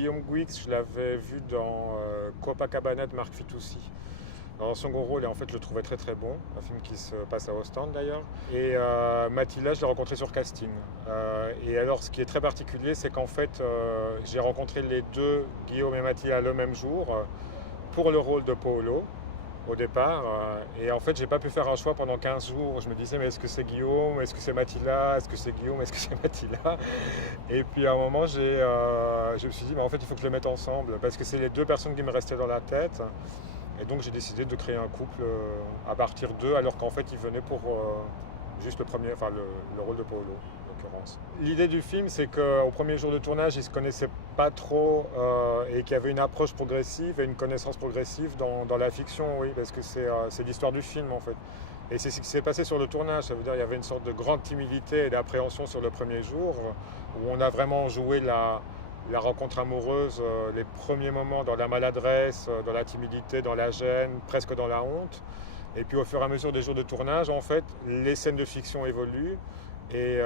Guillaume Gouix, je l'avais vu dans Copacabana de Marc Fitoussi. Dans son second rôle, et en fait, je le trouvais très très bon, un film qui se passe à Ostende d'ailleurs. Et Mathilda, je l'ai rencontré sur casting. Et alors, ce qui est très particulier, c'est qu'en fait, j'ai rencontré les deux, Guillaume et Mathilda, le même jour, pour le rôle de Paolo, au départ. Et en fait, j'ai pas pu faire un choix pendant 15 jours. Je me disais, mais est-ce que c'est Guillaume? Est-ce que c'est Mathilda? Est-ce que c'est Guillaume? Est-ce que c'est Mathilda? Et puis à un moment, je me suis dit, mais en fait, il faut que je les mette ensemble, parce que c'est les deux personnes qui me restaient dans la tête. Et donc j'ai décidé de créer un couple à partir d'eux, alors qu'en fait ils venaient pour juste le premier, enfin le rôle de Paolo en l'occurrence. L'idée du film, c'est qu'au premier jour de tournage, ils se connaissaient pas trop et qu'il y avait une approche progressive et une connaissance progressive dans la fiction, oui, parce que c'est l'histoire du film en fait. Et c'est ce qui s'est passé sur le tournage, ça veut dire qu'il y avait une sorte de grande timidité et d'appréhension sur le premier jour, où on a vraiment joué la rencontre amoureuse, les premiers moments dans la maladresse, dans la timidité, dans la gêne, presque dans la honte. Et puis au fur et à mesure des jours de tournage, en fait, les scènes de fiction évoluent et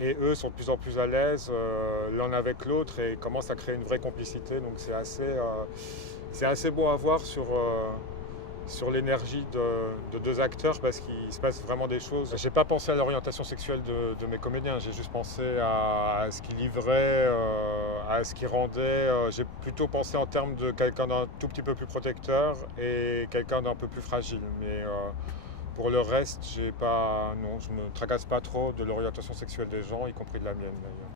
eux sont de plus en plus à l'aise l'un avec l'autre et commencent à créer une vraie complicité. Donc c'est assez beau à voir sur l'énergie de deux acteurs parce qu'il se passe vraiment des choses. J'ai pas pensé à l'orientation sexuelle de mes comédiens, j'ai juste pensé à ce qu'ils livraient, à ce qu'ils rendaient. J'ai plutôt pensé en termes de quelqu'un d'un tout petit peu plus protecteur et quelqu'un d'un peu plus fragile. Mais pour le reste, non, je me tracasse pas trop de l'orientation sexuelle des gens, y compris de la mienne d'ailleurs.